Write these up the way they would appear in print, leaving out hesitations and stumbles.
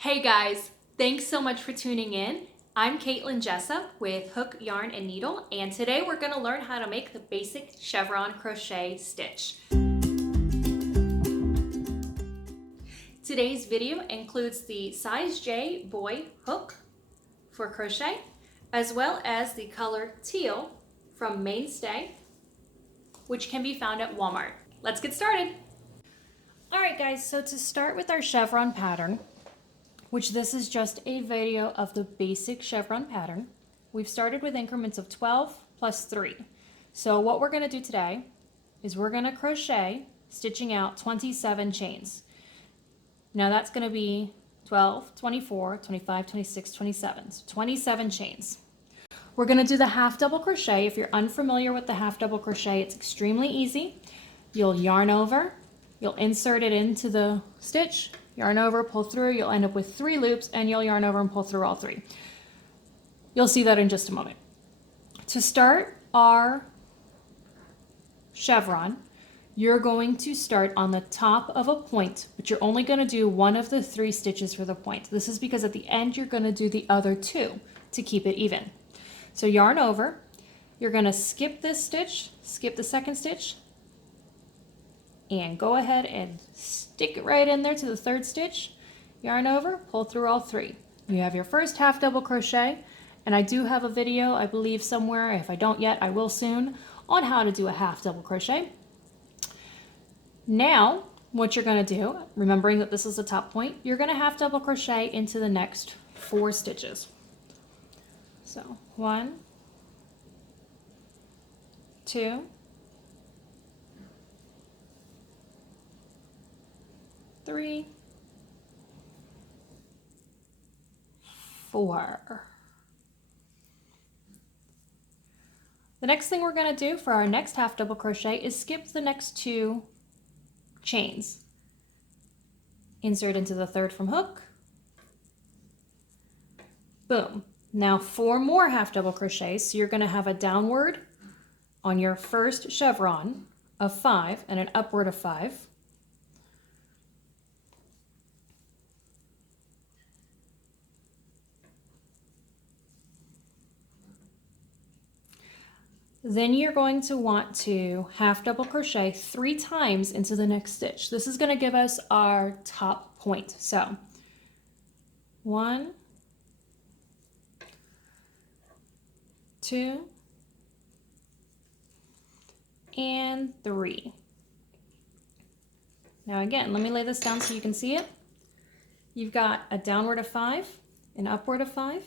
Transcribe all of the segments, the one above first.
Hey guys, thanks so much for tuning in. I'm Caitlin Jessup with Hook, Yarn, and Needle, and today we're going to learn how to make the basic chevron crochet stitch. Today's video includes the size J boy hook for crochet, as well as the color teal from Mainstay, which can be found at Walmart. Let's get started. All right guys, so to start with our chevron pattern, which this is just a video of the basic chevron pattern. We've started with increments of 12 plus 3. So what we're going to do today is we're going to crochet stitching out 27 chains. Now that's going to be 12, 24, 25, 26, 27. So 27 chains. We're going to do the half double crochet. If you're unfamiliar with the half double crochet, it's extremely easy. You'll yarn over, you'll insert it into the stitch, yarn over, pull through, you'll end up with 3 loops, and you'll yarn over and pull through all 3. You'll see that in just a moment. To start our chevron, you're going to start on the top of a point, but you're only going to do one of the 3 stitches for the point. This is because at the end you're going to do the other 2 to keep it even. So yarn over, you're going to skip this stitch, skip the second stitch, and go ahead and stick it right in there to the 3rd stitch, yarn over, pull through all 3. You have your first half double crochet, and I do have a video, I believe somewhere, if I don't yet, I will soon, on how to do a half double crochet. Now, what you're going to do, remembering that this is the top point, you're going to half double crochet into the next 4 stitches. So 1, 2, 3, 4. The next thing we're going to do for our next half double crochet is skip the next 2 chains. Insert into the 3rd from hook. Boom. Now 4 more half double crochets. So you're going to have a downward on your first chevron of 5 and an upward of 5. Then you're going to want to half double crochet 3 times into the next stitch. This is going to give us our top point. So 1, 2, and 3. Now again, let me lay this down so you can see it. You've got a downward of 5, an upward of 5,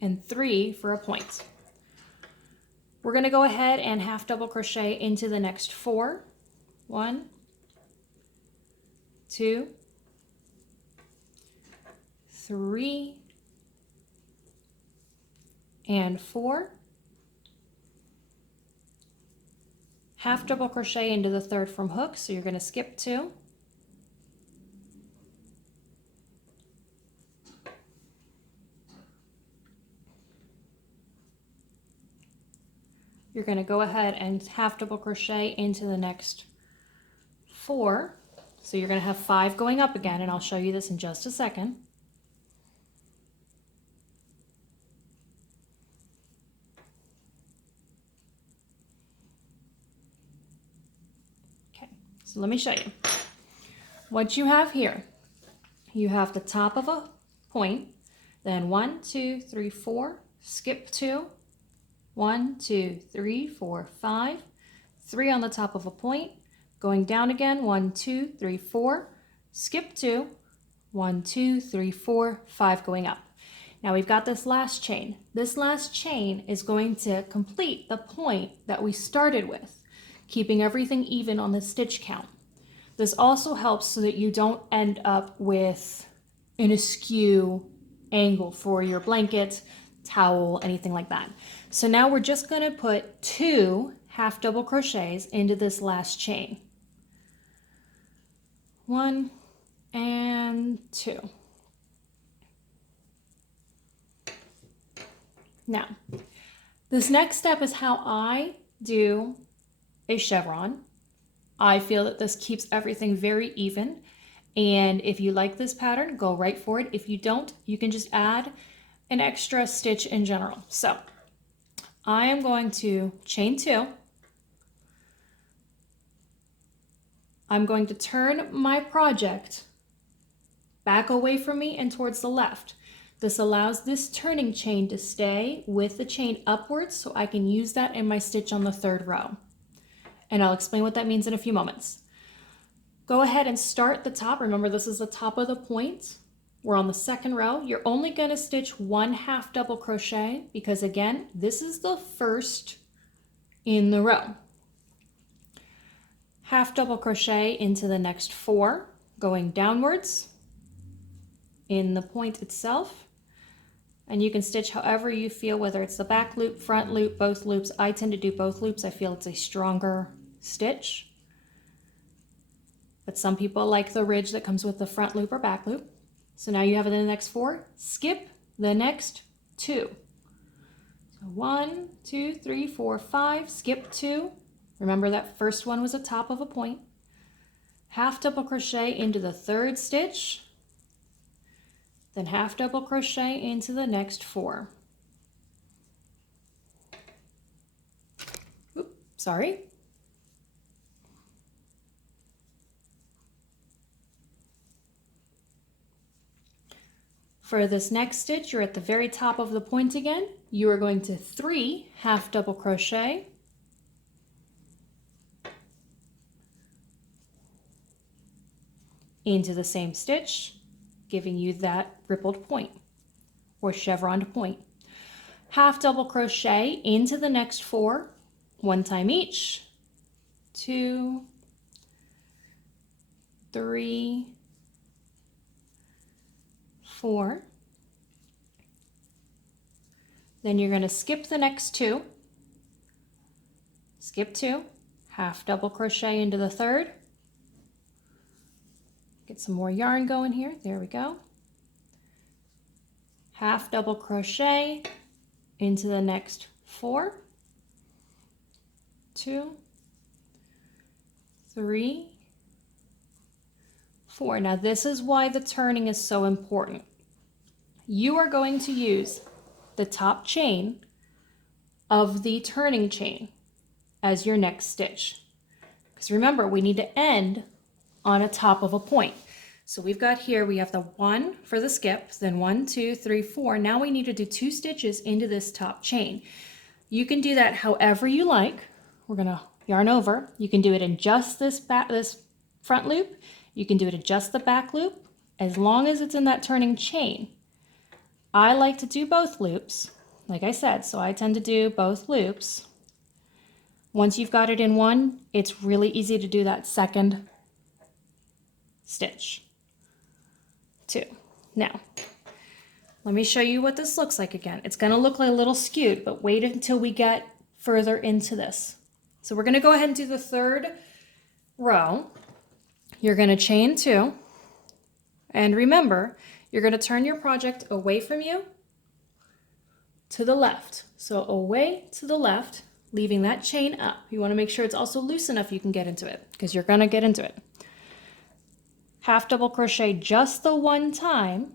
and 3 for a point. We're going to go ahead and half double crochet into the next 4. 1, 2, 3, and 4. Half double crochet into the 3rd from hook, so you're going to skip 2. You're going to go ahead and half double crochet into the next 4. So you're going to have 5 going up again, and I'll show you this in just a second. Okay, so let me show you. What you have here, you have the top of a point, then 1, 2, 3, 4, skip 2, 1, 2, 3, 4, 5, 3 on the top of a point, going down again, 1, 2, 3, 4, skip 2, 1, 2, 3, 4, 5 going up. Now we've got this last chain. This last chain is going to complete the point that we started with, keeping everything even on the stitch count. This also helps so that you don't end up with an askew angle for your blanket, towel, anything like that. So now we're just going to put 2 half double crochets into this last chain. 1 and 2. Now, this next step is how I do a chevron. I feel that this keeps everything very even And if you like this pattern, go right for it. If you don't, you can just add an extra stitch in general. So I am going to chain 2. I'm going to turn my project back away from me and towards the left. This allows this turning chain to stay with the chain upwards, so I can use that in my stitch on the 3rd row. And I'll explain what that means in a few moments. Go ahead and start the top. Remember, this is the top of the point. We're on the 2nd row. You're only going to stitch 1 half double crochet because, again, this is the first in the row. Half double crochet into the next 4, going downwards in the point itself. And you can stitch however you feel, whether it's the back loop, front loop, both loops. I tend to do both loops. I feel it's a stronger stitch. But some people like the ridge that comes with the front loop or back loop. So now you have it in the next 4. Skip the next 2. So 1, 2, 3, 4, 5. Skip 2. Remember that first one was a top of a point. Half double crochet into the 3rd stitch. Then half double crochet into the next 4. Oops, sorry. For this next stitch, you're at the very top of the point again. You are going to 3 half double crochet into the same stitch, giving you that rippled point or chevroned point. Half double crochet into the next 4, 1 time each, 2, 3, 4. Then you're going to skip the next 2, skip 2, half double crochet into the 3rd. Get some more yarn going here. There we go. Half double crochet into the next 4, 2, 3, 4. Now this is why the turning is so important. You are going to use the top chain of the turning chain as your next stitch. Because remember, we need to end on a top of a point. So we've got here, we have the 1 for the skip, then 1, 2, 3, 4. Now we need to do 2 stitches into this top chain. You can do that however you like. We're gonna yarn over. You can do it in just this front loop. You can do it in just the back loop, as long as it's in that turning chain. I like to do both loops, like I said, so I tend to do both loops. Once you've got it in one, it's really easy to do that second stitch. 2. Now, let me show you what this looks like again. It's going to look like a little skewed, but wait until we get further into this. So we're going to go ahead and do the 3rd row. You're going to chain 2, and remember, you're going to turn your project away from you to the left. So away to the left, leaving that chain up. You want to make sure it's also loose enough you can get into it, because you're going to get into it. Half double crochet just the 1 time,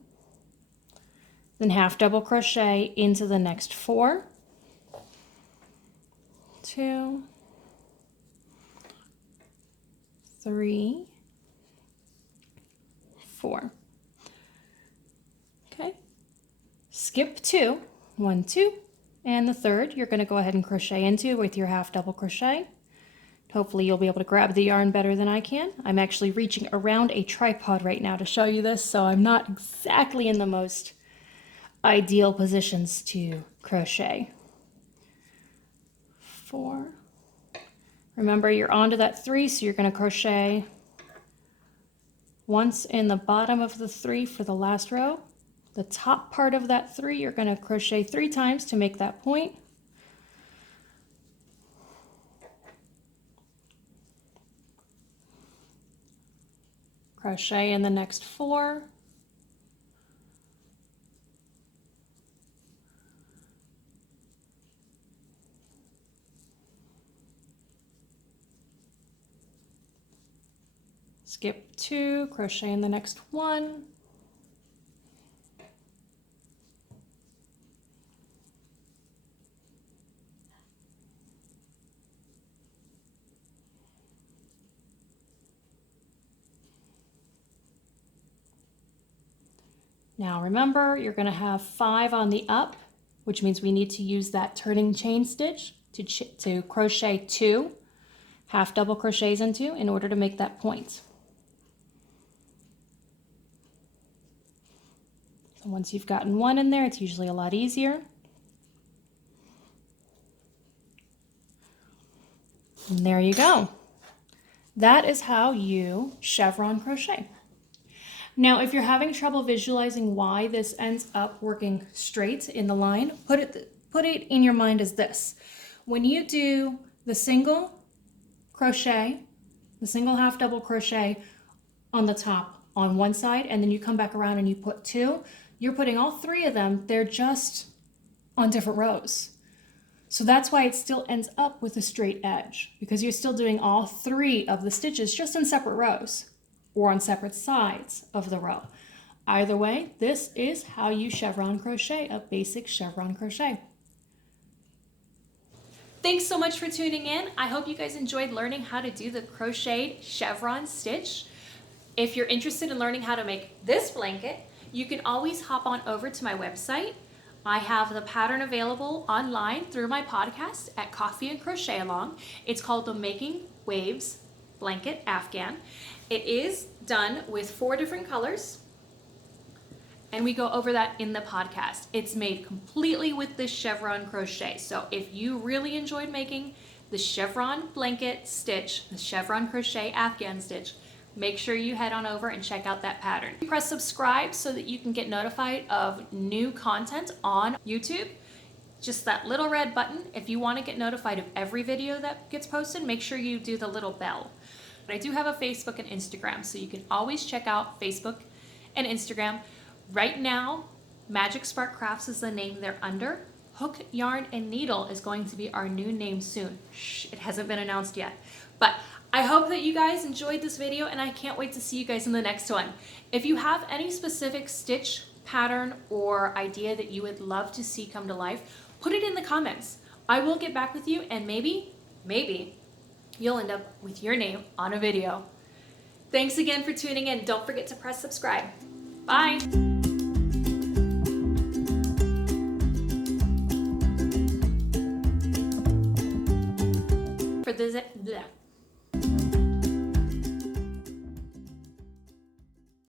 then half double crochet into the next 4, 2, 3, 4. Okay, skip 2, 1, 2, and the 3rd you're going to go ahead and crochet into with your half double crochet. Hopefully you'll be able to grab the yarn better than I can. I'm actually reaching around a tripod right now to show you this, so I'm not exactly in the most ideal positions to crochet. 4. Remember, you're onto that 3, so you're going to crochet once in the bottom of the 3 for the last row. The top part of that 3, you're going to crochet 3 times to make that point. Crochet in the next 4. skip 2, crochet in the next one. Now remember, you're going to have 5 on the up, which means we need to use that turning chain stitch to crochet 2 half double crochets into in order to make that point. So once you've gotten 1 in there, it's usually a lot easier. And there you go. That is how you chevron crochet. Now, if you're having trouble visualizing why this ends up working straight in the line, put it in your mind as this. When you do the single crochet, the single half double crochet on the top on one side, and then you come back around and you put 2, you're putting all 3 of them, they're just on different rows. So that's why it still ends up with a straight edge, because you're still doing all 3 of the stitches just in separate rows or on separate sides of the row. Either way, this is how you chevron crochet a basic chevron crochet. Thanks so much for tuning in. I hope you guys enjoyed learning how to do the crocheted chevron stitch. If you're interested in learning how to make this blanket, you can always hop on over to my website. I have the pattern available online through my podcast at Coffee and Crochet Along. It's called the Making Waves Blanket Afghan. It is done with 4 different colors, and we go over that in the podcast. It's made completely with the chevron crochet. So if you really enjoyed making the chevron blanket stitch, the chevron crochet Afghan stitch, make sure you head on over and check out that pattern. Press subscribe so that you can get notified of new content on YouTube. Just that little red button. If you want to get notified of every video that gets posted, make sure you do the little bell. But I do have a Facebook and Instagram, so you can always check out Facebook and Instagram. Right now, Magic Spark Crafts is the name they're under. Hook, Yarn, and Needle is going to be our new name soon. Shh, it hasn't been announced yet. But I hope that you guys enjoyed this video, and I can't wait to see you guys in the next one. If you have any specific stitch pattern or idea that you would love to see come to life, put it in the comments. I will get back with you, and maybe you'll end up with your name on a video. Thanks again for tuning in. Don't forget to press subscribe. Bye.